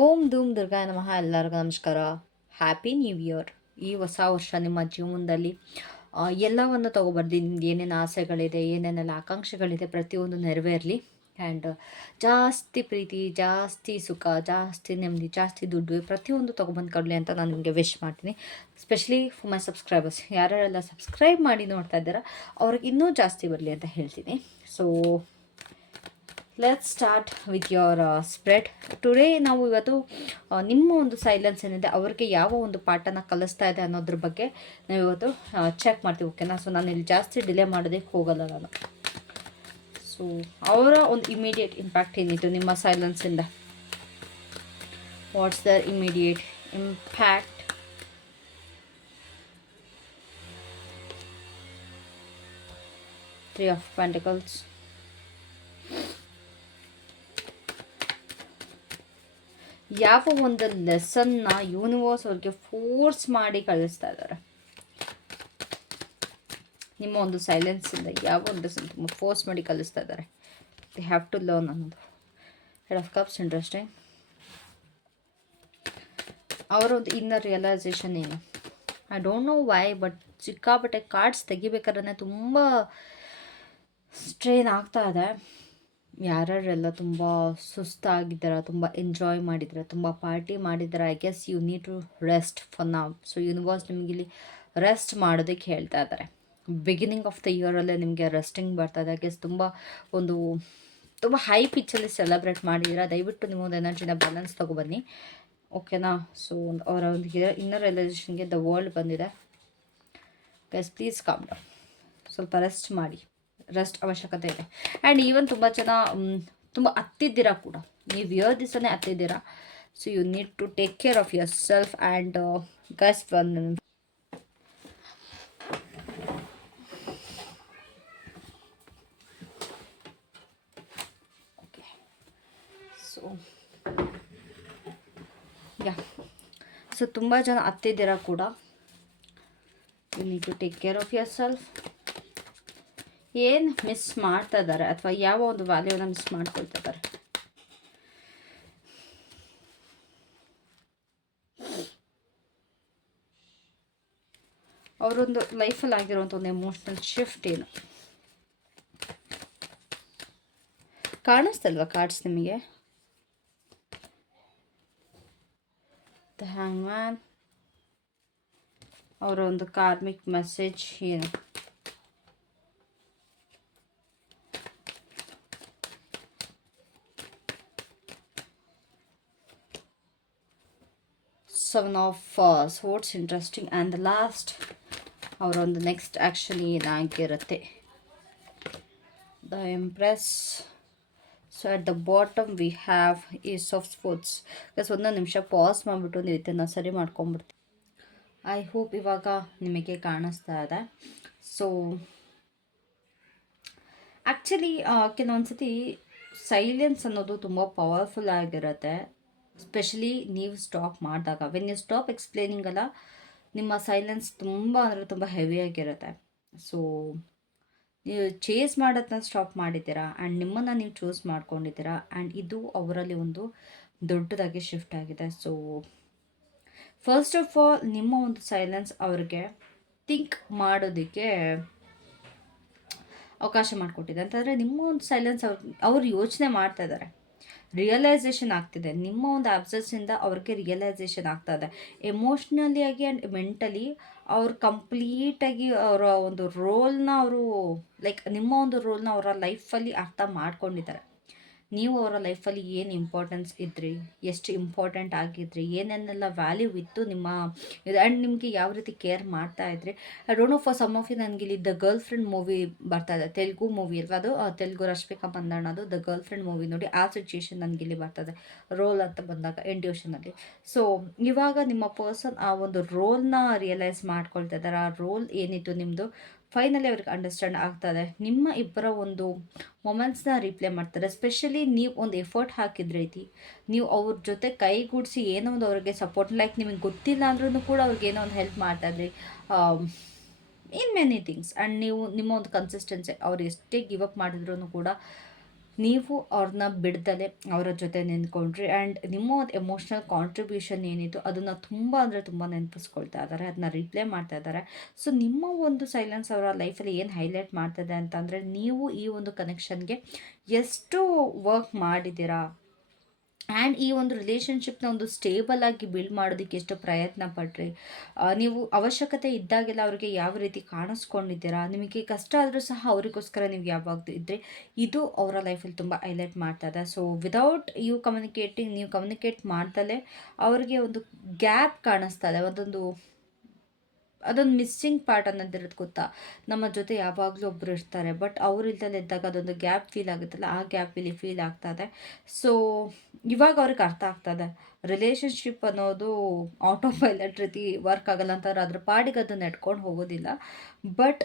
ಓಂ ಧೂಮ್ ದುರ್ಗಾ ನಮಃ ಎಲ್ಲರಿಗೂ ನಮಸ್ಕಾರ. ಹ್ಯಾಪಿ ನ್ಯೂ ಇಯರ್ ಈ ಹೊಸ ವರ್ಷ ನಿಮ್ಮ ಜೀವನದಲ್ಲಿ ಎಲ್ಲವನ್ನು ತೊಗೊಬಾರ್ದು. ನಿಮ್ದು ಏನೇನು ಆಸೆಗಳಿದೆ, ಏನೇನೆಲ್ಲ ಆಕಾಂಕ್ಷೆಗಳಿದೆ ಪ್ರತಿಯೊಂದು ನೆರವೇರಲಿ. ಆ್ಯಂಡ್ ಜಾಸ್ತಿ ಪ್ರೀತಿ, ಜಾಸ್ತಿ ಸುಖ, ಜಾಸ್ತಿ ನೆಮ್ಮದಿ, ಜಾಸ್ತಿ ದುಡ್ಡು ಪ್ರತಿಯೊಂದು ತೊಗೊಬಂದು ಕೊಡಲಿ ಅಂತ ನಾನು ನಿಮಗೆ ವಿಶ್ ಮಾಡ್ತೀನಿ. ಸ್ಪೆಷಲಿ ಫಾರ್ ಮೈ ಸಬ್ಸ್ಕ್ರೈಬರ್ಸ್ ಯಾರ್ಯಾರೆಲ್ಲ ಸಬ್ಸ್ಕ್ರೈಬ್ ಮಾಡಿ ನೋಡ್ತಾ ಇದ್ದಾರೋ, ಅವ್ರಿಗೆ ಇನ್ನೂ ಜಾಸ್ತಿ ಬರಲಿ ಅಂತ ಹೇಳ್ತೀನಿ. So let start with your spread today ನಾವು ಇವತ್ತು ಆ, ನಿಮ್ಮ ಒಂದು ಸೈಲೆನ್ಸ್ ಏನಿದೆ ಅವ್ರಿಗೆ ಯಾವ ಒಂದು ಪಾಠನ ಕಲಿಸ್ತಾ ಇದೆ ಅನ್ನೋದ್ರ ಬಗ್ಗೆ ನಾವು ಇವತ್ತು ಚೆಕ್ ಮಾಡ್ತೀವಿ ಓಕೆನಾ ಸೊ ನಾನು ಇಲ್ಲಿ ಜಾಸ್ತಿ ಡಿಲೇ ಮಾಡೋದಕ್ಕೆ ಹೋಗಲ್ಲ ನಾನು. ಸೊ ಅವರ ಒಂದು ಇಮಿಡಿಯೇಟ್ ಇಂಪ್ಯಾಕ್ಟ್ ಏನಿತ್ತು ನಿಮ್ಮ ಸೈಲೆನ್ಸಿಂದ what's there immediate impact three of pentacles ಯಾವ ಒಂದು ಲೆಸನ್ನ ಯೂನಿವರ್ಸ್ ಅವ್ರಿಗೆ ಫೋರ್ಸ್ ಮಾಡಿ ಕಳಿಸ್ತಾ ಇದ್ದಾರೆ. ನಿಮ್ಮ ಒಂದು ಸೈಲೆನ್ಸಿಂದ ಯಾವ ಒಂದು ಲೆಸನ್ ತುಂಬ ಫೋರ್ಸ್ ಮಾಡಿ ಕಲಿಸ್ತಾ ಇದ್ದಾರೆ. ದಿ ಹ್ಯಾವ್ ಟು ಲರ್ನ್ ಅನ್ನೋದು. ಹೆಡ್ ಆಫ್ ಕಪ್ಸ್ ಇಂಟ್ರೆಸ್ಟಿಂಗ್ ಅವರ ಒಂದು ಇನ್ನರ್ ರಿಯಲೈಸೇಷನ್ ಏನು? I don't know why but ಸಿಕ್ಕಾಪಟ್ಟೆ ಕಾರ್ಡ್ಸ್ ತೆಗಿಬೇಕಾದ್ರೆ ತುಂಬ ಸ್ಟ್ರೈನ್ ಆಗ್ತಾ ಇದೆ. ಯಾರ್ಯಾರೆಲ್ಲ ತುಂಬ ಸುಸ್ತಾಗಿದ್ದಾರ, ತುಂಬ ಎಂಜಾಯ್ ಮಾಡಿದ್ದಾರೆ, ತುಂಬ ಪಾರ್ಟಿ ಮಾಡಿದ್ದಾರೆ I guess you need to rest for ನಾವ್ ಸೊ ಯೂನಿವರ್ಸ್ ನಿಮಗೆ ಇಲ್ಲಿ ರೆಸ್ಟ್ ಮಾಡೋದಕ್ಕೆ ಹೇಳ್ತಾ ಇದ್ದಾರೆ. ಬಿಗಿನಿಂಗ್ ಆಫ್ ದ ಇಯರಲ್ಲೇ ನಿಮಗೆ ರೆಸ್ಟಿಂಗ್ ಬರ್ತಾ ಇದೆ. ಐ ಗೆಸ್ ತುಂಬ ಒಂದು, ತುಂಬ ಹೈ ಪಿಚ್ಚಲ್ಲಿ ಸೆಲೆಬ್ರೇಟ್ ಮಾಡಿದ್ದೀರಾ. ದಯವಿಟ್ಟು ನಿಮ್ಮ ಒಂದು ಎನರ್ಜಿನ ಬ್ಯಾಲೆನ್ಸ್ ತೊಗೊಬನ್ನಿ. ಓಕೆನಾ ಸೊ ಅವರ ಒಂದು ಇನ್ನರ್ ರಿಯಲೈಸೇಷನ್ಗೆ ದ ವರ್ಲ್ಡ್ ಬಂದಿದೆ. ಗೈಸ್ ಪ್ಲೀಸ್ ಕಾಮ್ ಡೌನ್ ಸ್ವಲ್ಪ ರೆಸ್ಟ್ ಮಾಡಿ. ರೆಸ್ಟ್ ಅವಶ್ಯಕತೆ ಇದೆ. ಆ್ಯಂಡ್ ಈವನ್ ತುಂಬ ಜನ ತುಂಬ ಹತ್ತಿದ್ದೀರಾ ಕೂಡ. ನೀವು ಇಯರ್ ದಿವಸನೇ ಹತ್ತಿದ್ದೀರಾ so you need to take care of yourself and guys okay so yeah so ತುಂಬ ಜನ ಹತ್ತಿದ್ದೀರಾ ಕೂಡ. You need to take care of yourself ಏನು ಮಿಸ್ ಮಾಡ್ತಾ ಇದ್ದಾರೆ ಅಥವಾ ಯಾವ ಒಂದು ವ್ಯಾಲ್ಯೂನ ಮಿಸ್ ಮಾಡ್ಕೊಳ್ತಾ ಇದ್ದಾರೆ ಅವರೊಂದು ಲೈಫಲ್ಲಿ ಆಗಿರುವಂಥ ಒಂದು ಎಮೋಷ್ನಲ್ ಶಿಫ್ಟ್ ಏನು? ಕಾಣಿಸ್ತಲ್ವಾ ಕಾರ್ಡ್ಸ್ ನಿಮಗೆ? ದ ಹ್ಯಾಂಗ್ ಮ್ಯಾನ್ ಅವರ ಒಂದು ಕಾರ್ಮಿಕ್ ಮೆಸೇಜ್ ಏನು? Seven of swords interesting and the last ಅವರೊಂದು ನೆಕ್ಸ್ಟ್ ಆ್ಯಕ್ಚುಲಿ ಏನಾಗಿರುತ್ತೆ the empress so at the bottom we have ace of swords because ಒಂದೊಂದು ನಿಮಿಷ ಪಾಸ್ ಮಾಡಿಬಿಟ್ಟು ನೀವು ಇದನ್ನು ಸರಿ ಮಾಡ್ಕೊಂಬಿಡ್ತೀವಿ ಐ ಹೋಪ್ ಇವಾಗ ನಿಮಗೆ ಕಾಣಿಸ್ತಾ ಇದೆ. ಸೊ ಆ್ಯಕ್ಚುಲಿ ಕೆಲವೊಂದು ಸತಿ ಸೈಲೆನ್ಸ್ ಅನ್ನೋದು ತುಂಬ ಪವರ್ಫುಲ್ ಆಗಿರುತ್ತೆ. ಸ್ಪೆಷಲಿ ನೀವು ಸ್ಟಾಪ್ ಮಾಡಿದಾಗ. ವೆನ್ ಯು ಸ್ಟಾಪ್ ಎಕ್ಸ್ಪ್ಲೇನಿಂಗ್ ಅಲ್ಲ, ನಿಮ್ಮ ಸೈಲೆನ್ಸ್ ತುಂಬ ಅಂದರೆ ತುಂಬ ಹೆವಿಯಾಗಿರುತ್ತೆ ಸೊ ನೀವು ಚೇಸ್ ಮಾಡೋದನ್ನ ಸ್ಟಾಪ್ ಮಾಡಿದ್ದೀರಾ? ಆ್ಯಂಡ್ ನಿಮ್ಮನ್ನು ನೀವು ಚೂಸ್ ಮಾಡ್ಕೊಂಡಿದ್ದೀರಾ? ಆ್ಯಂಡ್ ಇದು ಅವರಲ್ಲಿ ಒಂದು ದೊಡ್ಡದಾಗಿ ಶಿಫ್ಟ್ ಆಗಿದೆ. ಸೊ ಫಸ್ಟ್ ಆಫ್ ಆಲ್ ನಿಮ್ಮ ಒಂದು ಸೈಲೆನ್ಸ್ ಅವ್ರಿಗೆ ಥಿಂಕ್ ಮಾಡೋದಕ್ಕೆ ಅವಕಾಶ ಮಾಡಿಕೊಟ್ಟಿದೆ. ಅಂತಂದರೆ ನಿಮ್ಮ ಒಂದು ಸೈಲೆನ್ಸ್ ಅವ್ರು ಅವ್ರು ಯೋಚನೆ ಮಾಡ್ತಾ ಇದ್ದಾರೆ. ರಿಯಲೈಸೇಷನ್ ಆಗ್ತಿದೆ. ನಿಮ್ಮ ಒಂದು ಆಬ್ಸೆನ್ಸಿಂದ ಅವ್ರಿಗೆ ರಿಯಲೈಸೇಷನ್ ಆಗ್ತಾ ಇದೆ. ಎಮೋಷ್ನಲಿ ಆಗಿ ಆ್ಯಂಡ್ ಮೆಂಟಲಿ ಅವ್ರು ಕಂಪ್ಲೀಟಾಗಿ ಅವರ ಒಂದು ರೋಲ್ನ ಅವರು ಲೈಕ್ ನಿಮ್ಮ ಒಂದು ರೋಲ್ನ ಅವರ ಲೈಫಲ್ಲಿ ಅರ್ಥ ಮಾಡ್ಕೊಂಡಿದ್ದಾರೆ. ನೀವು ಅವರ ಲೈಫಲ್ಲಿ ಏನು ಇಂಪಾರ್ಟೆನ್ಸ್ ಇದ್ರಿ? ಎಷ್ಟು ಇಂಪಾರ್ಟೆಂಟ್ ಆಗಿದ್ರಿ? ಏನೇನೆಲ್ಲ ವ್ಯಾಲ್ಯೂ ಇತ್ತು ನಿಮ್ಮ ಇದು ಆ್ಯಂಡ್ ನಿಮಗೆ ಯಾವ ರೀತಿ ಕೇರ್ ಮಾಡ್ತಾ ಇದ್ರಿ? I don't know for some of you ನನಗೆ ಇಲ್ಲಿ ದ ಗರ್ಲ್ ಫ್ರೆಂಡ್ ಮೂವಿ ಬರ್ತಾ ಇದೆ. ತೆಲುಗು ಮೂವಿ ಅಲ್ವಾ ಅದು? ತೆಲುಗು ರಶ್ಮಿಕಾ ಅದು ದ ಗರ್ಲ್ ಫ್ರೆಂಡ್ ಮೂವಿ ನೋಡಿ, ಆ ಸಿಚುಯೇಷನ್ ನನಗೆ ಇಲ್ಲಿ ಬರ್ತದೆ ರೋಲ್ ಅಂತ ಬಂದಾಗ ಎಂಡ್ಯೂಷನಲ್ಲಿ ಸೊ ಇವಾಗ ನಿಮ್ಮ ಪರ್ಸನ್ ಆ ಒಂದು ರೋಲ್ನ ರಿಯಲೈಸ್ ಮಾಡ್ಕೊಳ್ತಾ ಇದ್ದಾರೆ? ಆ ರೋಲ್ ಏನಿತ್ತು ನಿಮ್ಮದು ಫೈನಲಿ ಅವ್ರಿಗೆ ಅಂಡರ್ಸ್ಟ್ಯಾಂಡ್ ಆಗ್ತದೆ. ನಿಮ್ಮ ಇಬ್ಬರ ಒಂದು ಮೊಮೆಂಟ್ಸ್ನ ರಿಪ್ಲೇ ಮಾಡ್ತಾರೆ. ಸ್ಪೆಷಲಿ ನೀವು ಒಂದು ಎಫರ್ಟ್ ಹಾಕಿದ ರೀತಿ ನೀವು ಅವ್ರ ಜೊತೆ ಕೈಗೂಡಿಸಿ ಏನೋ ಒಂದು ಅವ್ರಿಗೆ ಸಪೋರ್ಟ್ ಲೈಕ್ ನಿಮಗೆ ಗೊತ್ತಿಲ್ಲ ಅಂದ್ರೂ ಕೂಡ ಅವ್ರಿಗೆ ಏನೋ ಒಂದು ಹೆಲ್ಪ್ ಮಾಡ್ತಾ ಇದ್ರಿ. ಇನ್ ಮೆನಿ ಥಿಂಗ್ಸ್ ಆ್ಯಂಡ್ ನೀವು ನಿಮ್ಮ ಒಂದು ಕನ್ಸಿಸ್ಟೆನ್ಸಿ ಅವ್ರು ಎಷ್ಟೇ ಗಿವ್ ಅಪ್ ಮಾಡಿದ್ರು ಕೂಡ ನೀವು ಅವ್ರನ್ನ ಬಿಡ್ದಲೆ ಅವರ ಜೊತೆ ನೆನ್ಕೊಂಡ್ರಿ ಆ್ಯಂಡ್ ನಿಮ್ಮ ಒಂದು ಎಮೋಷ್ನಲ್ ಕಾಂಟ್ರಿಬ್ಯೂಷನ್ ಏನಿತ್ತು ಅದನ್ನು ತುಂಬ ಅಂದರೆ ತುಂಬ ನೆನಪಿಸ್ಕೊಳ್ತಾ ಇದ್ದಾರೆ ಅದನ್ನ ರಿಪ್ಲೈ ಮಾಡ್ತಾ ಇದ್ದಾರೆ ಸೊ ನಿಮ್ಮ ಒಂದು ಸೈಲೆನ್ಸ್ ಅವರ ಲೈಫಲ್ಲಿ ಏನು ಹೈಲೈಟ್ ಮಾಡ್ತದೆ ಅಂತಂದರೆ ನೀವು ಈ ಒಂದು ಕನೆಕ್ಷನ್ಗೆ ಎಷ್ಟು ವರ್ಕ್ ಮಾಡಿದ್ದೀರಾ ಆ್ಯಂಡ್ ಈ ಒಂದು ರಿಲೇಷನ್ಶಿಪ್ನ ಒಂದು ಸ್ಟೇಬಲ್ ಆಗಿ ಬಿಲ್ಡ್ ಮಾಡೋದಕ್ಕೆ ಎಷ್ಟು ಪ್ರಯತ್ನ ಪಡ್ರಿ ನೀವು ಅವಶ್ಯಕತೆ ಇದ್ದಾಗೆಲ್ಲ ಅವರಿಗೆ ಯಾವ ರೀತಿ ಕಾಣಿಸ್ಕೊಂಡಿದ್ದೀರಾ? ನಿಮಗೆ ಕಷ್ಟ ಆದರೂ ಸಹ ಅವರಿಗೋಸ್ಕರ ನೀವು ಯಾವಾಗಲೂ ಇದ್ದರೆ ಇದು ಅವರ ಲೈಫಲ್ಲಿ ತುಂಬ ಹೈಲೈಟ್ ಮಾಡ್ತಾ ಇದೆ ಸೊ ವಿದೌಟ್ ಯು ಕಮ್ಯುನಿಕೇಟಿಂಗ್ ನೀವು ಕಮ್ಯುನಿಕೇಟ್ ಮಾಡ್ದಲೇ ಅವರಿಗೆ ಒಂದು ಗ್ಯಾಪ್ ಕಾಣಿಸ್ತಾ ಇದೆ ಒಂದೊಂದು ಅದೊಂದು ಮಿಸ್ಸಿಂಗ್ ಪಾರ್ಟ್ ಅನ್ನೋದಿರೋದು ಗೊತ್ತಾ? ನಮ್ಮ ಜೊತೆ ಯಾವಾಗಲೂ ಒಬ್ಬರು ಇರ್ತಾರೆ ಬಟ್ ಅವ್ರು ಇದ್ದಾಗ ಅದೊಂದು ಗ್ಯಾಪ್ ಫೀಲ್ ಆಗುತ್ತಲ್ಲ, ಆ ಗ್ಯಾಪ್ ಇಲ್ಲಿ ಫೀಲ್ ಆಗ್ತಾ ಇದೆ. ಸೊ ಇವಾಗ ಅವ್ರಿಗೆ ಅರ್ಥ ಆಗ್ತದೆ ರಿಲೇಷನ್ಶಿಪ್ ಅನ್ನೋದು ಆಟೋ ಪೈಲಟ್ ರೀತಿ ವರ್ಕ್ ಆಗಲ್ಲ ಅಂತಾರೆ ಅದ್ರ ಪಾಡಿಗೆ ಅದನ್ನು ನೆಡ್ಕೊಂಡು ಹೋಗೋದಿಲ್ಲ. ಬಟ್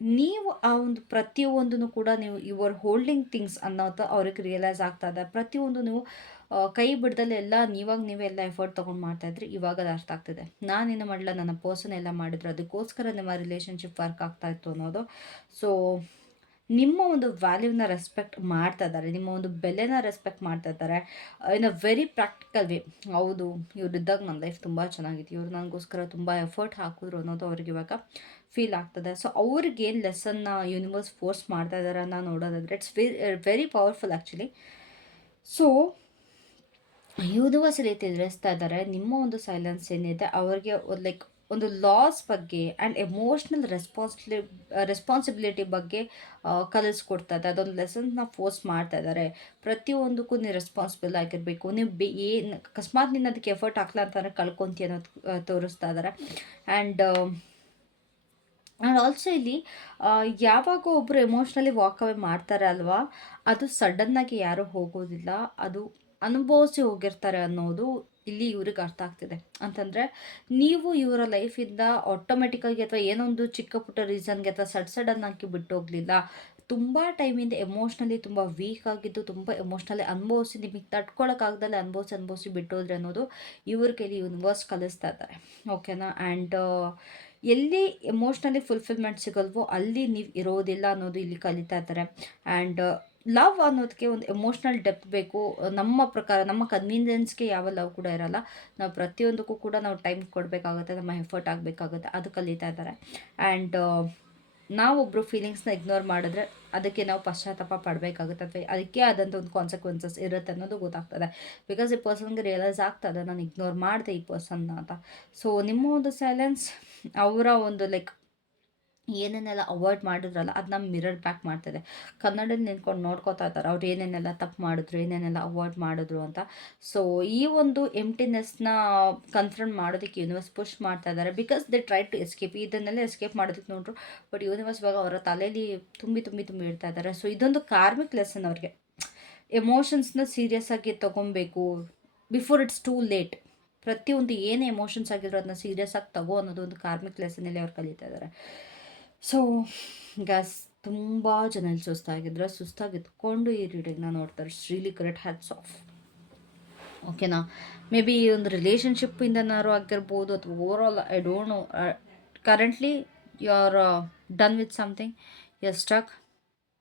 ನೀವು ಆ ಒಂದು ಪ್ರತಿಯೊಂದನ್ನು ಕೂಡ ನೀವು ಯುವರ್ ಹೋಲ್ಡಿಂಗ್ ಥಿಂಗ್ಸ್ ಅನ್ನೋದು ಅವ್ರಿಗೆ ರಿಯಲೈಸ್ ಆಗ್ತಾ ಇದೆ. ಪ್ರತಿಯೊಂದು ನೀವು ಕೈ ಬಿಡ್ದಲ್ಲೆಲ್ಲ ನೀವಾಗ ನೀವೇ ಎಲ್ಲ ಎಫರ್ಟ್ ತೊಗೊಂಡು ಮಾಡ್ತಾ ಇದ್ರಿ, ಇವಾಗ ಅದು ಅರ್ಥ ಆಗ್ತಿದೆ. ನಾನೇನು ಮಾಡಲ್ಲ ನನ್ನ ಪರ್ಸನ್ ಎಲ್ಲ ಮಾಡಿದ್ರು, ಅದಕ್ಕೋಸ್ಕರ ನಿಮ್ಮ ರಿಲೇಷನ್ಶಿಪ್ ವರ್ಕ್ ಆಗ್ತಾ ಇತ್ತು ಅನ್ನೋದು. ಸೊ ನಿಮ್ಮ ಒಂದು ವ್ಯಾಲ್ಯೂನ ರೆಸ್ಪೆಕ್ಟ್ ಮಾಡ್ತಾ ಇದ್ದಾರೆ, ನಿಮ್ಮ ಒಂದು ಬೆಲೆನ ರೆಸ್ಪೆಕ್ಟ್ ಮಾಡ್ತಾ ಇದ್ದಾರೆ in a very practical way ಹೌದು ಇವ್ರಿದ್ದಾಗ ನನ್ನ ಲೈಫ್ ತುಂಬ ಚೆನ್ನಾಗಿತ್ತು, ಇವರು ನನಗೋಸ್ಕರ ತುಂಬ ಎಫರ್ಟ್ ಹಾಕಿದ್ರು ಅನ್ನೋದು ಅವ್ರಿಗೆ ಇವಾಗ ಫೀಲ್ ಆಗ್ತದೆ. ಸೊ ಅವ್ರಿಗೆ ಏನು ಲೆಸನ್ನ ಯೂನಿವರ್ಸ್ ಫೋರ್ಸ್ ಮಾಡ್ತಾ ಇದ್ದಾರೆ ಅನ್ನೋ ನೋಡೋದಾದರೆ it's very very powerful actually so universe ರೀತಿ ಎದುರಿಸ್ತಾ ಇದ್ದಾರೆ ನಿಮ್ಮ ಒಂದು ಸೈಲೆನ್ಸ್ ಏನಿದೆ? ಅವ್ರಿಗೆ ಲೈಕ್ ಒಂದು ಲಾಸ್ ಬಗ್ಗೆ ಆ್ಯಂಡ್ ಎಮೋಷ್ನಲ್ ರೆಸ್ಪಾನ್ಸಿಬಿ ರೆಸ್ಪಾನ್ಸಿಬಿಲಿಟಿ ಬಗ್ಗೆ ಕಲಿಸ್ಕೊಡ್ತಾ ಇದೆ ಅದೊಂದು ಲೆಸನ್ಸ್ನ ಫೋರ್ಸ್ ಮಾಡ್ತಾ ಇದ್ದಾರೆ ಪ್ರತಿಯೊಂದಕ್ಕೂ ನೀವು ರೆಸ್ಪಾನ್ಸಿಬಲ್ ಆಗಿರಬೇಕು. ನೀವು ಬಿ ಏನು ಅಕಸ್ಮಾತ್ ನೀನು ಅದಕ್ಕೆ ಎಫರ್ಟ್ ಹಾಕ್ಲಾ ಅಂತಂದರೆ ಕಳ್ಕೊತೀಯ ಅನ್ನೋದು ತೋರಿಸ್ತಾ ಇದ್ದಾರೆ ಆ್ಯಂಡ್ ಆ್ಯಂಡ್ ಆಲ್ಸೋ ಇಲ್ಲಿ ಯಾವಾಗ ಒಬ್ಬರು ಎಮೋಷ್ನಲಿ ವಾಕ್ ಅವೇ ಮಾಡ್ತಾರೆ ಅಲ್ವಾ? ಅದು ಸಡನ್ನಾಗಿ ಯಾರೂ ಹೋಗೋದಿಲ್ಲ. ಅದು ಅನುಭವಿಸಿ ಹೋಗಿರ್ತಾರೆ ಅನ್ನೋದು ಇಲ್ಲಿ ಇವ್ರಿಗೆ ಅರ್ಥ ಆಗ್ತಿದೆ. ಅಂತಂದರೆ ನೀವು ಇವರ ಲೈಫಿಂದ ಆಟೋಮೆಟಿಕ್ಕಾಗಿ ಅಥವಾ ಏನೊಂದು ಚಿಕ್ಕ ಪುಟ್ಟ ರೀಸನ್ಗೆ ಅಥವಾ ಸಡ್ ಸಡನ್ನಾಗಿ ಬಿಟ್ಟು ಹೋಗಲಿಲ್ಲ. ತುಂಬ ಟೈಮಿಂದ ಎಮೋಷ್ನಲಿ ತುಂಬ ವೀಕ್ ಆಗಿದ್ದು, ತುಂಬ ಎಮೋಷ್ನಲಿ ಅನುಭವಿಸಿ ನಿಮಗೆ ತಡ್ಕೊಳಕ್ಕಾಗ್ದಲ್ಲೇ ಅನುಭವಿಸಿ ಅನುಭವಿಸಿ ಬಿಟ್ಟೋದ್ರೆ ಅನ್ನೋದು ಇವ್ರ ಕೈಲಿ ಯೂನಿವರ್ಸ್ ಕಲಿಸ್ತಾ ಇದ್ದಾರೆ. ಓಕೆನಾ ಆ್ಯಂಡ್ ಎಲ್ಲಿ ಎಮೋಷ್ನಲಿ ಫುಲ್ಫಿಲ್ಮೆಂಟ್ ಸಿಗಲ್ವೋ ಅಲ್ಲಿ ನೀವು ಇರೋದಿಲ್ಲ ಅನ್ನೋದು ಇಲ್ಲಿ ಕಲಿತಾ ಇದ್ದಾರೆ. ಆ್ಯಂಡ್ ಲವ್ ಅನ್ನೋದಕ್ಕೆ ಒಂದು ಎಮೋಷ್ನಲ್ ಡೆಪ್ತ್ ಬೇಕು. ನಮ್ಮ ಪ್ರಕಾರ, ನಮ್ಮ ಕನ್ವೀನಿಯನ್ಸ್ಗೆ ಯಾವ ಲವ್ ಕೂಡ ಇರಲ್ಲ. ನಾವು ಪ್ರತಿಯೊಂದಕ್ಕೂ ಕೂಡ ನಾವು ಟೈಮ್ ಕೊಡಬೇಕಾಗುತ್ತೆ, ನಮ್ಮ ಎಫರ್ಟ್ ಆಗಬೇಕಾಗುತ್ತೆ. ಅದು ಕಲಿತಾ ಇದ್ದಾರೆ. ಆ್ಯಂಡ್ ನಾವೊಬ್ಬರು ಫೀಲಿಂಗ್ಸ್ನ ಇಗ್ನೋರ್ ಮಾಡಿದ್ರೆ ಅದಕ್ಕೆ ನಾವು ಪಶ್ಚಾತ್ತಾಪ ಪಡಬೇಕಾಗುತ್ತೆ ಅಥವಾ ಅದಕ್ಕೆ ಆದಂಥ ಒಂದು ಕಾನ್ಸಿಕ್ವೆನ್ಸಸ್ ಇರುತ್ತೆ ಅನ್ನೋದು ಗೊತ್ತಾಗ್ತದೆ. ಬಿಕಾಸ್ ಈ ಪರ್ಸನ್ಗೆ ರಿಯಲೈಸ್ ಆಗ್ತದೆ ನಾನು ಇಗ್ನೋರ್ ಮಾಡಿದೆ ಈ ಪರ್ಸನ್ನ ಅಂತ. ಸೊ ನಿಮ್ಮ ಒಂದು ಸೈಲೆನ್ಸ್ ಅವರ ಒಂದು ಲೈಕ್ ಏನೇನೆಲ್ಲ ಅವಾಯ್ಡ್ ಮಾಡಿದ್ರಲ್ಲ ಅದನ್ನ ಮಿರರ್ ಬ್ಯಾಕ್ ಮಾಡ್ತದೆ. ಕನ್ನಡದಲ್ಲಿ ನಿಂತ್ಕೊಂಡು ನೋಡ್ಕೋತಾ ಇದ್ದಾರೆ, ಅವ್ರು ಏನೇನೆಲ್ಲ ತಪ್ಪು ಮಾಡಿದ್ರು, ಏನೇನೆಲ್ಲ ಅವಾಯ್ಡ್ ಮಾಡಿದ್ರು ಅಂತ. ಸೊ ಈ ಒಂದು ಎಂಟಿನೆಸ್ನ ಕನ್ಫರ್ಮ್ ಮಾಡೋದಕ್ಕೆ ಯೂನಿವರ್ಸ್ ಪುಷ್ ಮಾಡ್ತಾ ಇದ್ದಾರೆ. Because they try to escape ಇದನ್ನೆಲ್ಲ ಎಸ್ಕೇಪ್ ಮಾಡೋದಕ್ಕೆ ನೋಡ್ರು ಬಟ್ ಯೂನಿವರ್ಸ್ ಇವಾಗ ಅವರ ತಲೆಯಲ್ಲಿ ತುಂಬಿ ತುಂಬಿ ತುಂಬಿ ಇಡ್ತಾ ಇದ್ದಾರೆ. ಸೊ ಇದೊಂದು ಕಾರ್ಮಿಕ್ ಲೆಸನ್ ಅವ್ರಿಗೆ. ಎಮೋಷನ್ಸ್ನ ಸೀರಿಯಸ್ ಆಗಿ ತೊಗೊಬೇಕು ಬಿಫೋರ್ ಇಟ್ಸ್ ಟೂ ಲೇಟ್ ಪ್ರತಿಯೊಂದು ಏನೇ ಎಮೋಷನ್ಸ್ ಆಗಿದ್ರು ಅದನ್ನ ಸೀರಿಯಸ್ ಆಗಿ ತಗೋ ಅನ್ನೋದು ಒಂದು ಕಾರ್ಮಿಕ್ ಲೆಸನಲ್ಲಿ ಅವ್ರು ಕಲಿತಾ ಇದ್ದಾರೆ. ಸೊ ಗ್ಯಾಸ್ ತುಂಬ ಜನ ಇಲ್ಲಿ ಸುಸ್ತಾಗಿದ್ರೆ ಸುಸ್ತಾಗಿ ಎತ್ಕೊಂಡು ಈ ರೀಡಿಂಗ್ನ ನೋಡ್ತಾರೆ. ಶ್ರೀಲಿ ಕರೆಟ್ ಹ್ಯಾಟ್ಸ್ ಆಫ್ ಓಕೆನಾ ಮೇ ಬಿ ಈ ಒಂದು ರಿಲೇಷನ್ಶಿಪ್ಪಿಂದನಾರು ಆಗಿರ್ಬೋದು ಅಥವಾ over I don't know currently you are done with something you stuck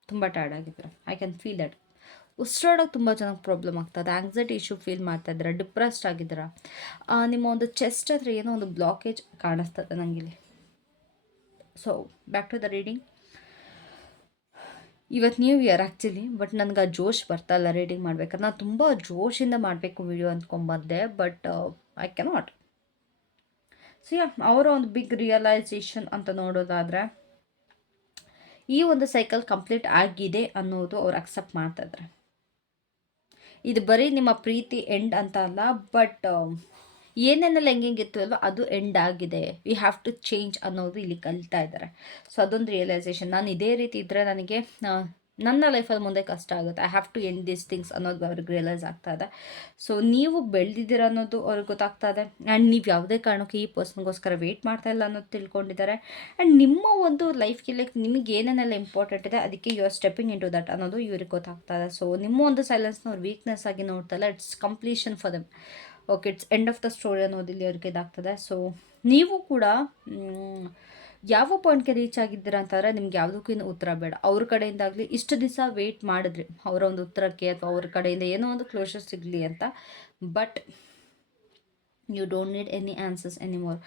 ತುಂಬ ಟಯರ್ಡ್ ಆಗಿದ್ರೆ ಐ ಕ್ಯಾನ್ ಫೀಲ್ ದಟ್ ಉಸಿರಾಡೋಕೆ ತುಂಬ ಜನಕ್ಕೆ ಪ್ರಾಬ್ಲಮ್ ಆಗ್ತದೆ ಆಂಗ್ಸೈಟಿ ಇಶ್ಯೂ ಫೀಲ್ ಮಾಡ್ತಾ ಇದ್ದೀರಾ? ಡಿಪ್ರೆಸ್ಡ್ ಆಗಿದ್ದೀರಾ? ನಿಮ್ಮ ಒಂದು ಚೆಸ್ಟ್ ಹತ್ರ ಏನೋ ಒಂದು ಬ್ಲಾಕೇಜ್ ಕಾಣಿಸ್ತದೆ ನನಗಿಲ್ಲಿ so back to the reading ಇವತ್ತು ನ್ಯೂ ಇಯರ್ ಆ್ಯಕ್ಚುಲಿ ಬಟ್ ನನಗೆ ಆ ಜೋಶ್ ಬರ್ತಾ ಇಲ್ಲ ರೀಡಿಂಗ್ ಮಾಡ್ಬೇಕಾದ್ರೆ. ನಾನು ತುಂಬ ಜೋಶಿಂದ ಮಾಡಬೇಕು video ಅಂದ್ಕೊಂಬಂದೆ but I cannot so yeah ಅವರ ಒಂದು ಬಿಗ್ ರಿಯಲೈಸೇಷನ್ ಅಂತ ನೋಡೋದಾದರೆ, ಈ ಒಂದು ಸೈಕಲ್ ಕಂಪ್ಲೀಟ್ ಆಗಿದೆ ಅನ್ನೋದು ಅವ್ರು ಅಕ್ಸೆಪ್ಟ್ ಮಾಡ್ತಾ ಇದ್ದಾರೆ ಇದು ಬರೀ ನಿಮ್ಮ ಪ್ರೀತಿ ಎಂಡ್ ಅಂತ ಅಲ್ಲ ಬಟ್ ಏನೇನೆಲ್ಲ ಹೆಂಗಿತ್ತು ಅಲ್ವ? ಅದು ಎಂಡ್ ಆಗಿದೆ. ವಿ ಹ್ಯಾವ್ ಟು ಚೇಂಜ್ ಅನ್ನೋದು ಇಲ್ಲಿ ಕಲಿತಾ ಇದ್ದಾರೆ. ಸೊ ಅದೊಂದು ರಿಯಲೈಸೇಷನ್ ನಾನು ಇದೇ ರೀತಿ ಇದ್ದರೆ ನನಗೆ ನನ್ನ ಲೈಫಲ್ಲಿ ಮುಂದೆ ಕಷ್ಟ ಆಗುತ್ತೆ. I have to end this things ಅನ್ನೋದು ಅವ್ರಿಗೆ ರಿಯಲೈಸ್ ಆಗ್ತಾ ಇದೆ. ಸೊ ನೀವು ಬೆಳೆದಿದ್ದೀರ ಅನ್ನೋದು ಅವ್ರಿಗೆ ಗೊತ್ತಾಗ್ತಾ ಇದೆ. ಆ್ಯಂಡ್ ನೀವು ಯಾವುದೇ ಕಾರಣಕ್ಕೆ ಈ ಪರ್ಸನ್ಗೋಸ್ಕರ ವೆಯ್ಟ್ ಮಾಡ್ತಾ ಇಲ್ಲ ಅನ್ನೋದು ತಿಳ್ಕೊಂಡಿದ್ದಾರೆ. ಆ್ಯಂಡ್ ನಿಮ್ಮ ಒಂದು ಲೈಫ್ಗೆ ಲೈಕ್ ನಿಮಗೆ ಏನೇನೆಲ್ಲ ಇಂಪಾರ್ಟೆಂಟ್ ಇದೆ, ಅದಕ್ಕೆ you are stepping into that ಅನ್ನೋದು ಇವ್ರಿಗೆ ಗೊತ್ತಾಗ್ತಾ ಇದೆ. ಸೊ ನಿಮ್ಮ ಒಂದು ಸೈಲೆನ್ಸ್ನ ಅವ್ರು ವೀಕ್ನೆಸ್ ಆಗಿ ನೋಡ್ತಾ ಇಲ್ಲ. It's completion for them okay it's end of the story ಅನ್ನೋದು ಇಲ್ಲಿ ಅವ್ರಿಗೆ ಇದಾಗ್ತದೆ. ಸೊ ನೀವು ಕೂಡ ಯಾವ ಪಾಯಿಂಟ್ಗೆ ರೀಚ್ ಆಗಿದ್ದೀರಾ ಅಂತಂದರೆ ನಿಮ್ಗೆ ಯಾವುದಕ್ಕೂ ಇನ್ನು ಉತ್ತರ ಬೇಡ. ಅವ್ರ ಕಡೆಯಿಂದಾಗಲಿ ಇಷ್ಟು ದಿವಸ ವೇಟ್ ಮಾಡಿದ್ರಿ. ಅವರ ಒಂದು ಉತ್ತರಕ್ಕೆ ಅಥವಾ ಅವ್ರ ಕಡೆಯಿಂದ ಏನೋ ಒಂದು ಕ್ಲೋಷರ್ ಸಿಗಲಿ ಅಂತ. But you don't need any answers anymore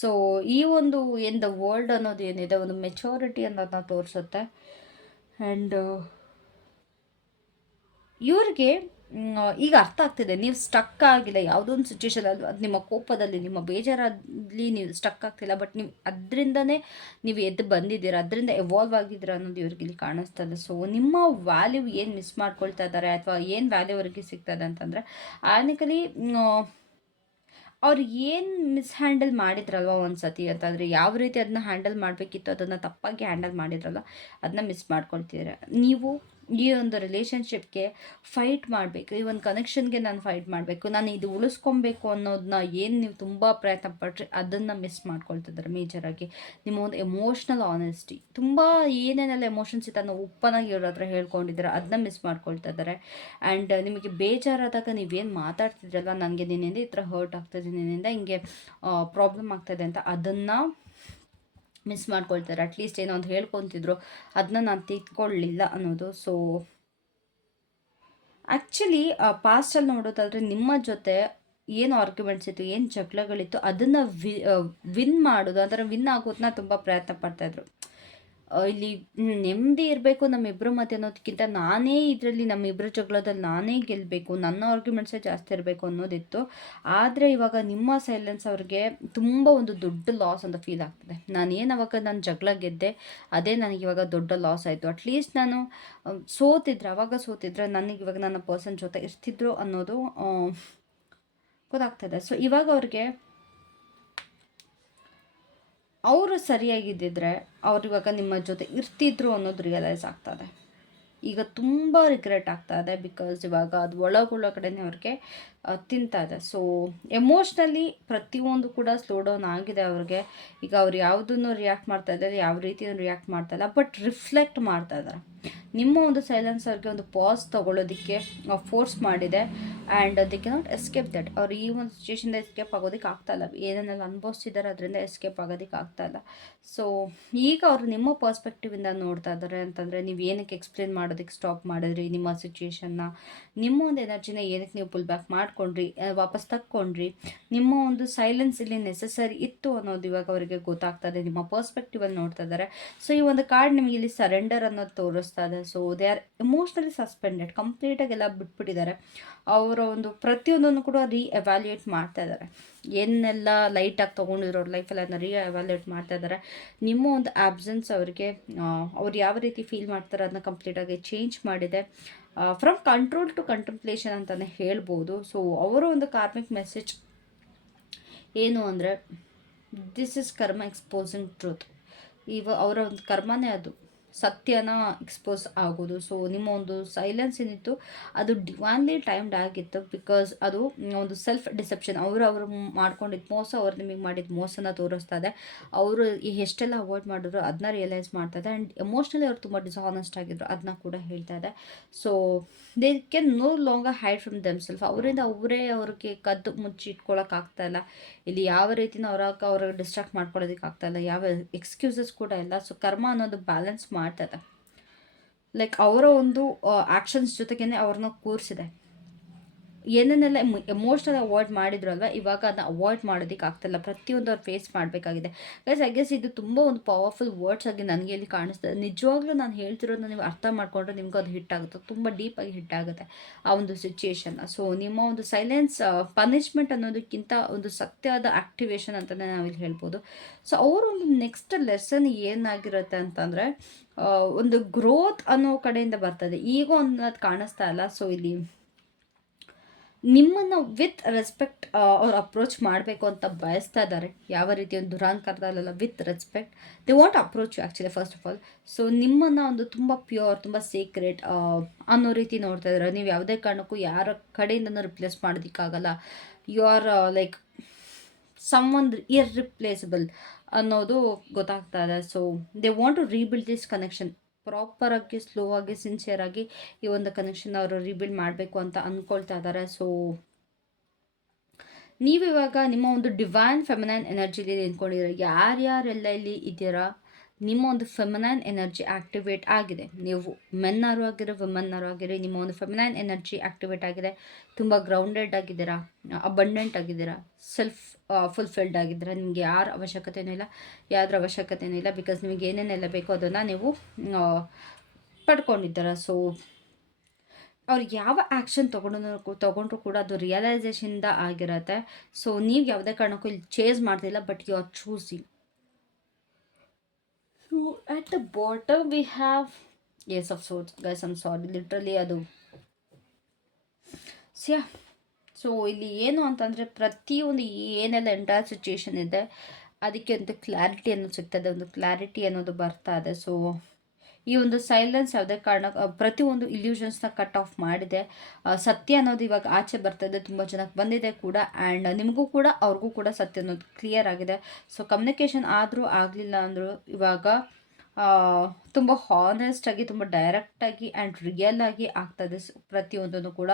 so ಈ ಒಂದು, ಏನು ದ ವರ್ಲ್ಡ್ ಅನ್ನೋದು ಏನಿದೆ, ಒಂದು ಮೆಚೋರಿಟಿ ಅನ್ನೋದನ್ನ ತೋರಿಸುತ್ತೆ. ಆ್ಯಂಡ್ ಇವ್ರಿಗೆ ಈಗ ಅರ್ಥ ಆಗ್ತಿದೆ. ನೀವು ಸ್ಟಕ್ ಆಗಿಲ್ಲ ಯಾವುದೋ ಒಂದು ಸಿಚುವೇಶನ್ ಅದು ಅದು ನಿಮ್ಮ ಕೋಪದಲ್ಲಿ, ನಿಮ್ಮ ಬೇಜಾರಲ್ಲಿ ನೀವು ಸ್ಟಕ್ ಆಗ್ತಿಲ್ಲ ಬಟ್ ನೀವು ಅದರಿಂದನೇ ನೀವು ಎದ್ದು ಬಂದಿದ್ದೀರಾ, ಅದರಿಂದ ಎವಾಲ್ವ್ ಆಗಿದ್ದೀರಾ ಅನ್ನೋದು ಇವ್ರಿಗೆ ಇಲ್ಲಿ ಕಾಣಿಸ್ತದೆ ಸೊ ನಿಮ್ಮ ವ್ಯಾಲ್ಯೂ ಏನು ಮಿಸ್ ಮಾಡ್ಕೊಳ್ತಾ ಇದ್ದಾರೆ ಅಥವಾ ಏನು ವ್ಯಾಲ್ಯೂ ಅವ್ರಿಗೆ ಸಿಗ್ತದೆ ಅಂತಂದರೆ ಆನಿಕಲಿ ಅವ್ರು ಏನು ಮಿಸ್ ಹ್ಯಾಂಡಲ್ ಮಾಡಿದ್ರಲ್ವ ಒಂದು ಸತಿ ಅಂತಂದರೆ, ಯಾವ ರೀತಿ ಅದನ್ನ ಹ್ಯಾಂಡಲ್ ಮಾಡಬೇಕಿತ್ತು, ಅದನ್ನು ತಪ್ಪಾಗಿ ಹ್ಯಾಂಡಲ್ ಮಾಡಿದ್ರಲ್ಲ ಅದನ್ನ ಮಿಸ್ ಮಾಡ್ಕೊಳ್ತಿದ್ದಾರೆ. ನೀವು ಈ ಒಂದು ರಿಲೇಷನ್ಶಿಪ್ಗೆ ಫೈಟ್ ಮಾಡಬೇಕು. ಈ ಒಂದು ಕನೆಕ್ಷನ್ಗೆ ನಾನು ಫೈಟ್ ಮಾಡಬೇಕು. ನಾನು ಇದು ಉಳಿಸ್ಕೊಬೇಕು ಅನ್ನೋದನ್ನ ಏನು ನೀವು ತುಂಬ ಪ್ರಯತ್ನ ಪಟ್ಟರೆ ಅದನ್ನು ಮಿಸ್ ಮಾಡ್ಕೊಳ್ತಿದ್ದಾರೆ ಮೇಜರಾಗಿ ನಿಮ್ಮ ಒಂದು ಎಮೋಷ್ನಲ್ ಆನೆಸ್ಟಿ ತುಂಬ ಏನೇನೆಲ್ಲ ಎಮೋಷನ್ಸ್ ಇತ್ತು ಅನ್ನೋ ಓಪನಾಗಿ ಇವ್ರ ಹತ್ರ ಹೇಳ್ಕೊಂಡಿದ್ದಾರೆ ಅದನ್ನ ಮಿಸ್ ಮಾಡ್ಕೊಳ್ತಾ ಇದ್ದಾರೆ ಆ್ಯಂಡ್ ನಿಮಗೆ ಬೇಜಾರಾದಾಗ ನೀವೇನು ಮಾತಾಡ್ತಿದ್ರಲ್ವ ನನಗೆ ನಿನ್ನಿಂದ ಈ ಥರ ಹರ್ಟ್ ಆಗ್ತಾಯಿದೆ ನಿನ್ನಿಂದ ಹಿಂಗೆ ಪ್ರಾಬ್ಲಮ್ ಆಗ್ತಾಯಿದೆ ಅಂತ ಅದನ್ನು ಮಿಸ್ ಮಾಡ್ಕೊಳ್ತಾರೆ. ಅಟ್ಲೀಸ್ಟ್ ಏನೋ ಒಂದು ಹೇಳ್ಕೊತಿದ್ರು. ಅದನ್ನ ನಾನು ತಿಳ್ಕೊಳ್ಳಿಲ್ಲ ಅನ್ನೋದು. ಸೊ ಆ್ಯಕ್ಚುಲಿ ಪಾಸ್ಟಲ್ಲಿ ನೋಡೋದಾದರೆ ನಿಮ್ಮ ಜೊತೆ ಏನು ಆರ್ಗ್ಯುಮೆಂಟ್ಸ್ ಇತ್ತು, ಏನು ಜಗಳಗಳಿತ್ತು, ಅದನ್ನು ವಿ ವಿನ್ ಮಾಡೋದು ಅದರ ವಿನ್ ಆಗೋದನ್ನ ತುಂಬ ಪ್ರಯತ್ನ ಪಡ್ತಾಯಿದ್ರು ಇಲ್ಲಿ ನೆಮ್ಮದಿ ಇರಬೇಕು ನಮ್ಮಿಬ್ಬರ ಮಧ್ಯೆ ಅನ್ನೋದಕ್ಕಿಂತ ನಾನೇ ಇದರಲ್ಲಿ ನಮ್ಮಿಬ್ಬರ ಜಗಳದಲ್ಲಿ ನಾನೇ ಗೆಲ್ಲಬೇಕು ನನ್ನ ಆರ್ಗ್ಯುಮೆಂಟ್ಸೇ ಜಾಸ್ತಿ ಇರಬೇಕು ಅನ್ನೋದಿತ್ತು. ಆದರೆ ಇವಾಗ ನಿಮ್ಮ ಸೈಲೆನ್ಸ್ ಅವ್ರಿಗೆ ತುಂಬ ಒಂದು ದೊಡ್ಡ ಲಾಸ್ ಅಂತ ಫೀಲ್ ಆಗ್ತದೆ. ನಾನು ಏನು ಅವಾಗ ನಾನು ಜಗಳ ಗೆದ್ದೆ, ಅದೇ ನನಗೆ ಇವಾಗ ದೊಡ್ಡ ಲಾಸ್ ಆಯಿತು. ಅಟ್ಲೀಸ್ಟ್ ನಾನು ಸೋತಿದ್ರೆ, ಅವಾಗ ಸೋತಿದ್ರೆ ನನಗೆ ಇವಾಗ ನನ್ನ ಪರ್ಸನ್ ಜೊತೆ ಇರ್ತಿದ್ರು ಅನ್ನೋದು ಗೊತ್ತಾಗ್ತದೆ. ಸೊ ಇವಾಗ ಅವ್ರಿಗೆ ಅವರು ಸರಿಯಾಗಿದ್ದಿದ್ರೆ ಅವ್ರು ಇವಾಗ ನಿಮ್ಮ ಜೊತೆ ಇರ್ತಿದ್ರು ಅನ್ನೋದು ರಿಯಲೈಸ್ ಆಗ್ತದೆ. ಈಗ ತುಂಬ ರಿಗ್ರೆಟ್ ಆಗ್ತಾ ಇದೆ ಬಿಕಾಸ್ ಇವಾಗ ಅದು ಒಳಗೊಳಗಡೆನೆ ಅವ್ರಿಗೆ ತಿಂತಾ ಇದೆ. ಸೊ ಎಮೋಷ್ನಲಿ ಪ್ರತಿಯೊಂದು ಕೂಡ ಸ್ಲೋ ಡೌನ್ ಆಗಿದೆ ಅವ್ರಿಗೆ. ಈಗ ಅವ್ರು ಯಾವುದನ್ನು ರಿಯಾಕ್ಟ್ ಮಾಡ್ತಾ ಇದ್ದಾರೆ, ಯಾವ ರೀತಿ ರಿಯಾಕ್ಟ್ ಮಾಡ್ತಾ ಇಲ್ಲ ಬಟ್ ರಿಫ್ಲೆಕ್ಟ್ ಮಾಡ್ತಾ ಇದ್ದಾರೆ. ನಿಮ್ಮ ಒಂದು ಸೈಲೆನ್ಸ್ ಅವ್ರಿಗೆ ಒಂದು ಪಾಸ್ ತೊಗೊಳೋದಕ್ಕೆ ಫೋರ್ಸ್ ಮಾಡಿದೆ. And they not escape that ಅವ್ರು ಈ ಒಂದು ಸಿಚುವೇಶನ್ದ ಎಸ್ಕೇಪ್ ಆಗೋದಕ್ಕೆ ಆಗ್ತಾ ಇಲ್ಲ. ಏನೇನೆಲ್ಲ ಅನುಭವಿಸ್ತಿದ್ದಾರೆ ಅದರಿಂದ ಎಸ್ಕೇಪ್ ಆಗೋದಕ್ಕೆ ಆಗ್ತಾ ಇಲ್ಲ. ಸೊ ಈಗ ಅವರು ನಿಮ್ಮ ಪರ್ಸ್ಪೆಕ್ಟಿವಿಂದ ನೋಡ್ತಾ ಇದ್ದಾರೆ ಅಂತಂದರೆ, ನೀವು ಏನಕ್ಕೆ ಎಕ್ಸ್ಪ್ಲೇನ್ ಮಾಡೋದಕ್ಕೆ ಸ್ಟಾಪ್ ಮಾಡಿದ್ರಿ ನಿಮ್ಮ ಸಿಚುವೇಶನ್ನ ನಿಮ್ಮ ಒಂದು ಎನರ್ಜಿನ ಏನಕ್ಕೆ ನೀವು ಪುಲ್ ಬ್ಯಾಕ್ ಮಾಡ್ಕೊಂಡ್ರಿ ವಾಪಸ್ ತಕ್ಕೊಂಡ್ರಿ? ನಿಮ್ಮ ಒಂದು ಸೈಲೆನ್ಸ್ ಇಲ್ಲಿ ನೆಸೆಸರಿ ಇತ್ತು ಅನ್ನೋದು ಇವಾಗ ಅವರಿಗೆ ಗೊತ್ತಾಗ್ತದೆ ನಿಮ್ಮ ಪರ್ಸ್ಪೆಕ್ಟಿವಲ್ಲಿ ನೋಡ್ತಾ ಇದ್ದಾರೆ ಸೊ ಈ ಒಂದು ಕಾರ್ಡ್ ನಿಮಗೆ ಇಲ್ಲಿ ಸರೆಂಡರ್ ಅನ್ನೋದು ತೋರಿಸ್ತಾ ಇದೆ so they are emotionally suspended ಕಂಪ್ಲೀಟಾಗಿ ಎಲ್ಲ ಬಿಟ್ಬಿಟ್ಟಿದ್ದಾರೆ. ಅವರ ಒಂದು ಪ್ರತಿಯೊಂದನ್ನು ಕೂಡ ರೀ ಎವ್ಯಾಲ್ಯೂಯೇಟ್ ಮಾಡ್ತಾ ಇದ್ದಾರೆ. ಏನೆಲ್ಲ ಲೈಟಾಗಿ ಅವ್ರ ಲೈಫಲ್ಲಿ ಅದನ್ನ ರೀ ಎವ್ಯಾಲ್ಯೂಯೇಟ್ ಮಾಡ್ತಾ ಇದ್ದಾರೆ. ನಿಮ್ಮ ಒಂದು ಆಬ್ಸೆನ್ಸ್ ಅವರಿಗೆ ಅವ್ರು ಯಾವ ರೀತಿ ಫೀಲ್ ಮಾಡ್ತಾರೆ ಅದನ್ನ ಕಂಪ್ಲೀಟಾಗಿ ಚೇಂಜ್ ಮಾಡಿದೆ. ಫ್ರಮ್ ಕಂಟ್ರೋಲ್ ಟು ಕಂಟಂಪ್ಲೇಷನ್ ಅಂತಲೇ ಹೇಳ್ಬೋದು. ಸೊ ಅವರ ಒಂದು ಕಾರ್ಮಿಕ್ ಮೆಸೇಜ್ ಏನು ಅಂದರೆ this is karma exposing truth ಇವ, ಅವರ ಒಂದು ಕರ್ಮನೇ ಅದು. ಸತ್ಯನ ಎಕ್ಸ್ಪೋಸ್ ಆಗೋದು. ಸೊ ನಿಮ್ಮ ಒಂದು ಸೈಲೆನ್ಸ್ ಏನಿತ್ತು, ಅದು ಡಿವೈನ್ಲಿ ಟೈಮ್ಡ್ ಆಗಿತ್ತು ಬಿಕಾಸ್ ಅದು ಒಂದು ಸೆಲ್ಫ್ ಡಿಸೆಪ್ಷನ್ ಅವರು ಅವರು ಮಾಡ್ಕೊಂಡಿದ್ದ ಮೋಸ, ಅವ್ರು ನಿಮಗೆ ಮಾಡಿದ ಮೋಸನ ತೋರಿಸ್ತಾ ಇದೆ ಅವರು ಎಷ್ಟೆಲ್ಲ ಅವಾಯ್ಡ್ ಮಾಡಿದ್ರು ಅದನ್ನ ರಿಯಲೈಸ್ ಮಾಡ್ತಾ ಇದೆ ಆ್ಯಂಡ್ ಎಮೋಷ್ನಲಿ ಅವ್ರು ತುಂಬ ಡಿಸಾನೆಸ್ಟ್ ಆಗಿದ್ರು ಅದನ್ನ ಕೂಡ ಹೇಳ್ತಾ ಇದೆ so they can no longer hide from themself ಅವರಿಂದ ಅವರೇ ಅವ್ರಿಗೆ ಕದ್ದು ಮುಚ್ಚಿ ಇಟ್ಕೊಳಕ್ಕಾಗ್ತಾ ಇಲ್ಲ. ಇಲ್ಲಿ ಯಾವ ರೀತಿನ ಅವ್ರ ಅವ್ರಿಗೆ ಡಿಸ್ಟ್ರಾಕ್ಟ್ ಮಾಡ್ಕೊಳ್ಳೋದಕ್ಕೆ ಆಗ್ತಾ ಇಲ್ಲ. ಯಾವ ಎಕ್ಸ್ಕ್ಯೂಸಸ್ ಕೂಡ ಇಲ್ಲ. ಸೊ ಕರ್ಮ ಅನ್ನೋದು ಬ್ಯಾಲೆನ್ಸ್ ಮಾಡ್ತದೆ. ಲೈಕ್ ಅವರ ಒಂದು ಆ್ಯಕ್ಷನ್ಸ್ ಜೊತೆಗೇನೆ ಅವ್ರನ್ನ ಕೂರಿಸಿದೆ. ಏನೇನೆಲ್ಲ ಎಮೋಷ್ನಲ್ ಅವಾಯ್ಡ್ ಮಾಡಿದ್ರು ಅಲ್ವಾ? ಇವಾಗ ಅದನ್ನ ಅವಾಯ್ಡ್ ಮಾಡೋದಕ್ಕೆ ಆಗ್ತಾಯಿಲ್ಲ ಪ್ರತಿಯೊಂದು ಅವ್ರು ಫೇಸ್ ಮಾಡಬೇಕಾಗಿದೆ. ಗೈಸ್ ಐ ಗೆಸ್ ಇದು ತುಂಬ ಒಂದು ಪವರ್ಫುಲ್ ವರ್ಡ್ಸ್ ಆಗಿ ನನಗೆ ಇಲ್ಲಿ ಕಾಣಿಸ್ತದೆ ನಿಜವಾಗ್ಲೂ ನಾನು ಹೇಳ್ತಿರೋದನ್ನ ನೀವು ಅರ್ಥ ಮಾಡಿಕೊಂಡ್ರೆ ನಿಮ್ಗೆ ಅದು ಹಿಟ್ ಆಗುತ್ತೆ. ತುಂಬ ಡೀಪಾಗಿ ಹಿಟ್ ಆಗುತ್ತೆ ಆ ಒಂದು ಸಿಚುಯೇಷನ್ ಸೊ ನಿಮ್ಮ ಒಂದು ಸೈಲೆನ್ಸ್ ಪನಿಷ್ಮೆಂಟ್ ಅನ್ನೋದಕ್ಕಿಂತ ಒಂದು ಸತ್ಯವಾದ ಆಕ್ಟಿವೇಶನ್ ಅಂತಲೇ ನಾವಿಲ್ಲಿ ಹೇಳ್ಬೋದು. ಸೊ ಅವ್ರ ಒಂದು ನೆಕ್ಸ್ಟ್ ಲೆಸನ್ ಏನಾಗಿರುತ್ತೆ ಅಂತಂದರೆ ಒಂದು ಗ್ರೋತ್ ಅನ್ನೋ ಕಡೆಯಿಂದ ಬರ್ತದೆ ಈಗ ಅನ್ನೋದು ಕಾಣಿಸ್ತಾ ಇಲ್ಲ. ಸೊ ಇಲ್ಲಿ ನಿಮ್ಮನ್ನು ವಿತ್ ರೆಸ್ಪೆಕ್ಟ್ ಅವ್ರು ಅಪ್ರೋಚ್ ಮಾಡಬೇಕು ಅಂತ ಬಯಸ್ತಾ ಇದ್ದಾರೆ ಯಾವ ರೀತಿ ಒಂದು ದುರಾಂಕಾರದಲ್ಲ with respect they want approach you actually first of all so ನಿಮ್ಮನ್ನು ಒಂದು ತುಂಬ ಪ್ಯೂರ್ ತುಂಬ ಸೀಕ್ರೆಟ್ ಅನ್ನೋ ರೀತಿ ನೋಡ್ತಾ ಇದ್ದಾರೆ ನೀವು ಯಾವುದೇ ಕಾರಣಕ್ಕೂ ಯಾರ ಕಡೆಯಿಂದನೂ ರಿಪ್ಲೇಸ್ ಮಾಡೋದಕ್ಕಾಗಲ್ಲ. ಯು ಆರ್ ಲೈಕ್ ಸಮ್ ಒಂದು ಇರ್ರಿಪ್ಲೇಸಬಲ್ ಅನ್ನೋದು ಗೊತ್ತಾಗ್ತಾ ಇದೆ. So they want to rebuild this connection ಪ್ರಾಪರಾಗಿ slow ಆಗಿ ಸಿನ್ಸಿಯರ್ ಆಗಿ ಈ ಒಂದು ಕನೆಕ್ಷನ್ ಅವರು ರೀಬಿಲ್ಡ್ ಮಾಡಬೇಕು ಅಂತ ಅಂದ್ಕೊಳ್ತಾ ಇದ್ದಾರೆ ಸೊ ನೀವು ಇವಾಗ ನಿಮ್ಮ ಒಂದು ಡಿವೈನ್ ಫೆಮಿನೈನ್ ಎನರ್ಜಿಲಿ ನಿಂತ್ಕೊಂಡಿರೋ ಯಾರ್ಯಾರೆಲ್ಲ ಇಲ್ಲಿ ಇದ್ದೀರಾ? ನಿಮ್ಮ ಒಂದು ಫೆಮಿನೈನ್ ಎನರ್ಜಿ ಆಕ್ಟಿವೇಟ್ ಆಗಿದೆ. ನೀವು ಮೆನ್ನಾರು ಆಗಿರೋ ವುಮೆನ್ನರು ಆಗಿರಿ ನಿಮ್ಮ ಒಂದು ಫೆಮಿನೈನ್ ಎನರ್ಜಿ ಆಕ್ಟಿವೇಟ್ ಆಗಿದೆ. ತುಂಬ ಗ್ರೌಂಡೆಡ್ ಆಗಿದ್ದೀರಾ ಅಬಂಡೆಂಟ್ ಆಗಿದ್ದೀರಾ ಸೆಲ್ಫ್ ಫುಲ್ಫಿಲ್ಡ್ ಆಗಿದ್ದೀರಾ, ನಿಮಗೆ ಯಾರ ಅವಶ್ಯಕತೆಯೂ ಇಲ್ಲ. ಯಾವ್ದ್ರ ಅವಶ್ಯಕತೆಯೂ ಇಲ್ಲ ಬಿಕಾಸ್ ನಿಮಗೆ ಏನೇನೆಲ್ಲ ಬೇಕೋ ಅದನ್ನು ನೀವು ಪಡ್ಕೊಂಡಿದ್ದೀರ. ಸೊ ಅವ್ರು ಯಾವ ಆ್ಯಕ್ಷನ್ ತೊಗೊಂಡು ತೊಗೊಂಡ್ರು ಕೂಡ ಅದು ರಿಯಲೈಸೇಷನ್ದ ಆಗಿರತ್ತೆ. ಸೊ ನೀವು ಯಾವುದೇ ಕಾರಣಕ್ಕೂ ಇಲ್ಲಿ ಚೇಸ್ ಮಾಡ್ತಿಲ್ಲ but you are choosing so at the bottom we have ace of swords guys I'm sorry literally ಅದು. ಸ್ಯಾ ಸೊ ಇಲ್ಲಿ ಏನು ಅಂತಂದರೆ ಪ್ರತಿಯೊಂದು ಏನೆಲ್ಲ ಎಂಟೈರ್ ಸಿಚುಯೇಷನ್ ಇದೆ, ಅದಕ್ಕೆ ಒಂದು ಕ್ಲಾರಿಟಿ ಅನ್ನೋದು ಸಿಗ್ತದೆ. ಒಂದು ಕ್ಲಾರಿಟಿ ಅನ್ನೋದು ಬರ್ತಾ ಇದೆ. ಸೊ ಈ ಒಂದು ಸೈಲೆನ್ಸ್ ಯಾವುದೇ ಕಾರಣ ಪ್ರತಿಯೊಂದು ಇಲ್ಯೂಷನ್ಸ್ನ ಕಟ್ ಆಫ್ ಮಾಡಿದೆ. ಸತ್ಯ ಅನ್ನೋದು ಇವಾಗ ಆಚೆ ಬರ್ತದೆ ತುಂಬ ಜನಕ್ಕೆ ಬಂದಿದೆ ಕೂಡ. ಆ್ಯಂಡ್ ನಿಮಗೂ ಕೂಡ, ಅವ್ರಿಗೂ ಕೂಡ ಸತ್ಯ ಅನ್ನೋದು ಕ್ಲಿಯರ್ ಆಗಿದೆ. ಸೊ ಕಮ್ಯುನಿಕೇಷನ್ ಆದರೂ ಆಗಲಿಲ್ಲ ಅಂದರೂ ಇವಾಗ ತುಂಬ ಹಾನೆಸ್ಟಾಗಿ ತುಂಬ ಡೈರೆಕ್ಟಾಗಿ ಆ್ಯಂಡ್ ರಿಯಲ್ ಆಗಿ ಆಗ್ತದೆ ಪ್ರತಿಯೊಂದನ್ನು ಕೂಡ.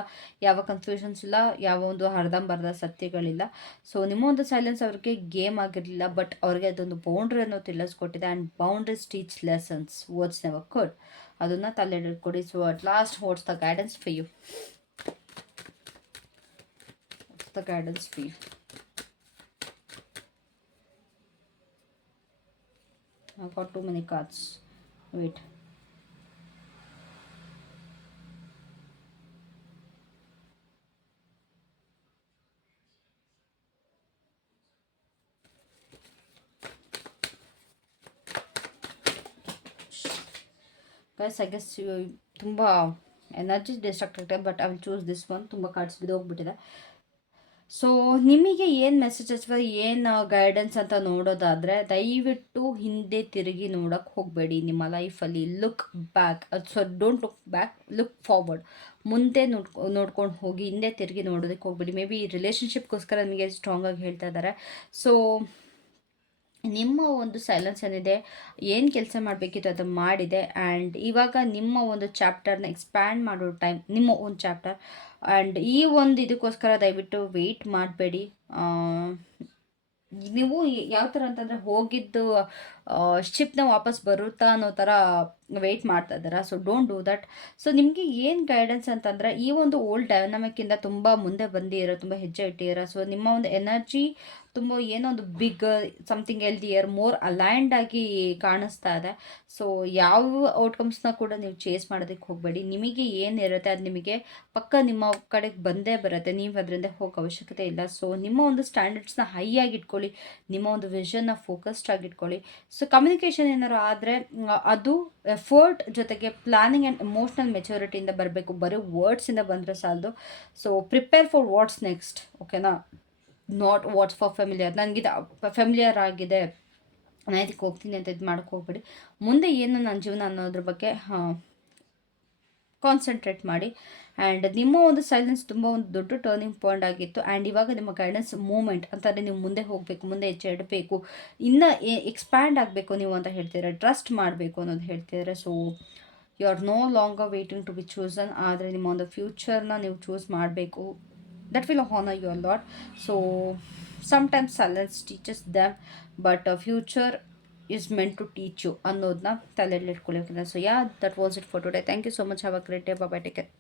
ಯಾವ ಕನ್ಫ್ಯೂಷನ್ಸ್ ಇಲ್ಲ, ಯಾವ ಒಂದು ಅರ್ಧಂಬರ್ಧ ಸತ್ಯಗಳಿಲ್ಲ. ಸೊ ನಿಮ್ಮ ಒಂದು ಸೈಲೆನ್ಸ್ ಅವ್ರಿಗೆ ಗೇಮ್ ಆಗಿರಲಿಲ್ಲ ಬಟ್ ಅವ್ರಿಗೆ ಅದೊಂದು ಬೌಂಡ್ರಿ ಅನ್ನೋ ತಿಳಿಸ್ಕೊಟ್ಟಿದೆ and boundaries teach lessons words never could ಅದನ್ನು ತಲೆಡಿಟ್ಕೊಡಿ so at last what's the guidance for you the guidance for you I got too many cards. Wait. Guys, I guess ತುಂಬ energy distract ಆಗುತ್ತೆ but I will choose this one ತುಂಬ cards ಬಿದ್ದೋಗ್ಬಿಟ್ಟಿದೆ so ನಿಮಗೆ ಏನು message ಅಥವಾ ಏನು guidance ಅಂತ ನೋಡೋದಾದರೆ, ದಯವಿಟ್ಟು ಹಿಂದೆ ತಿರುಗಿ ನೋಡೋಕ್ಕೆ ಹೋಗಬೇಡಿ. ನಿಮ್ಮ ಲೈಫಲ್ಲಿ look back so don't look back look forward ಮುಂದೆ ನೋಡ್ಕೊ, ನೋಡ್ಕೊಂಡು ಹೋಗಿ ಹಿಂದೆ ತಿರುಗಿ ನೋಡೋದಕ್ಕೆ ಹೋಗಬೇಡಿ. ಮೇ ಬಿ ರಿಲೇಷನ್ಶಿಪ್ಗೋಸ್ಕರ ನಿಮಗೆ ಸ್ಟ್ರಾಂಗಾಗಿ ಹೇಳ್ತಾ ಇದ್ದಾರೆ ಸೊ ನಿಮ್ಮ ಒಂದು ಸೈಲೆನ್ಸ್ ಏನಿದೆ, ಏನು ಕೆಲಸ ಮಾಡಬೇಕಿತ್ತು ಅದು ಮಾಡಿದೆ ಆ್ಯಂಡ್ ಇವಾಗ ನಿಮ್ಮ ಒಂದು ಚಾಪ್ಟರ್ನ ಎಕ್ಸ್ಪ್ಯಾಂಡ್ ಮಾಡೋ ಟೈಮ್ ನಿಮ್ಮ ಒಂದು ಚಾಪ್ಟರ್ ಆ್ಯಂಡ್ ಈ ಒಂದು ಇದಕ್ಕೋಸ್ಕರ ದಯವಿಟ್ಟು ವೆಯ್ಟ್ ಮಾಡಬೇಡಿ. ನೀವು ಯಾವ ಥರ ಅಂತಂದರೆ ಹೋಗಿದ್ದು ಶಿಪ್ನ ವಾಪಸ್ ಬರುತ್ತಾ ಅನ್ನೋ ಥರ ವೆಯ್ಟ್ ಮಾಡ್ತಾ ಇದ್ದಾರೆ? So don't do that so ನಿಮಗೆ ಏನು ಗೈಡೆನ್ಸ್ ಅಂತಂದರೆ, ಈ ಒಂದು ಓಲ್ಡ್ ಡೈನಮಿಕ್ಕಿಂದ ತುಂಬ ಮುಂದೆ ಬಂದಿರೋ, ತುಂಬ ಹೆಜ್ಜೆ ಇಟ್ಟಿರೋ ಸೊ ನಿಮ್ಮ ಒಂದು ಎನರ್ಜಿ ತುಂಬ ಏನೋ ಒಂದು ಬಿಗ್ ಸಮಥಿಂಗ್ ಎಲ್ದಿಯರ್ ಮೋರ್ ಅಲೈನ್ಡ್ ಆಗಿ ಕಾಣಿಸ್ತಾ ಇದೆ. ಸೊ ಯಾವ ಔಟ್ಕಮ್ಸ್ನ ಕೂಡ ನೀವು ಚೇಸ್ ಮಾಡೋದಕ್ಕೆ ಹೋಗಬೇಡಿ. ನಿಮಗೆ ಏನಿರುತ್ತೆ ಅದು ನಿಮಗೆ ಪಕ್ಕ ನಿಮ್ಮ ಕಡೆಗೆ ಬಂದೇ ಬರುತ್ತೆ. ನೀವು ಅದರಿಂದ ಹೋಗೋ ಅವಶ್ಯಕತೆ ಇಲ್ಲ. ಸೊ ನಿಮ್ಮ ಒಂದು ಸ್ಟ್ಯಾಂಡರ್ಡ್ಸ್ನ ಹೈ ಆಗಿ ಇಟ್ಕೊಳ್ಳಿ. ನಿಮ್ಮ ಒಂದು ವಿಷನ್ನ ಫೋಕಸ್ಡ್ ಆಗಿ ಇಟ್ಕೊಳ್ಳಿ. ಸೊ ಕಮ್ಯುನಿಕೇಷನ್ ಏನಾದ್ರು ಆದರೆ ಅದು ಎಫರ್ಟ್ ಜೊತೆಗೆ ಪ್ಲಾನಿಂಗ್ ಆ್ಯಂಡ್ ಎಮೋಷ್ನಲ್ ಮೆಚುರಿಟಿಯಿಂದ ಬರಬೇಕು. ಬರೀ ವರ್ಡ್ಸಿಂದ ಬಂದರೆ ಸಾಲದು. So prepare for what's next ಓಕೆನಾ ನಾಟ್ ವಾಟ್ಸ್ ಫಾರ್ ಫ್ಯಾಮಿಲಿಯರ್ ನನಗಿದು ಫ್ಯಾಮಿಲಿಯರ್ ಆಗಿದೆ. ನಾನು ಇದಕ್ಕೆ ಹೋಗ್ತೀನಿ ಅಂತ ಇದು ಮಾಡ್ಕೋಬೇಡಿ ಮುಂದೆ ಏನು ನನ್ನ ಜೀವನ ಅನ್ನೋದ್ರ ಬಗ್ಗೆ ಕಾನ್ಸಂಟ್ರೇಟ್ ಮಾಡಿ. ಆ್ಯಂಡ್ ನಿಮ್ಮ ಒಂದು ಸೈಲೆನ್ಸ್ ತುಂಬ ಒಂದು ದೊಡ್ಡ ಟರ್ನಿಂಗ್ ಪಾಯಿಂಟ್ ಆಗಿತ್ತು. ಆ್ಯಂಡ್ ಇವಾಗ ನಿಮ್ಮ ಗೈಡೆನ್ಸ್ ಮೂಮೆಂಟ್ ಅಂತಂದರೆ ನೀವು ಮುಂದೆ ಹೋಗಬೇಕು, ಮುಂದೆ ಇಡಬೇಕು. ಇನ್ನು ಎಕ್ಸ್ಪ್ಯಾಂಡ್ ಆಗಬೇಕು ನೀವು ಅಂತ ಹೇಳ್ತಿದ್ರೆ ಟ್ರಸ್ಟ್ ಮಾಡಬೇಕು ಅನ್ನೋದು ಹೇಳ್ತಿದ್ರೆ. So you are no longer waiting to be chosen ಆದರೆ ನಿಮ್ಮ ಒಂದು ಫ್ಯೂಚರ್ನ ನೀವು ಚೂಸ್ ಮಾಡಬೇಕು. That will honour your lot so sometimes silence teachers them but future is meant to teach you ಅನ್ನೋದನ್ನ ತಲೆಯಲ್ಲಿ ಇಟ್ಕೊಳ್ಳೋಕೆ so yeah that was it for today thank you so much have a great day Baba take care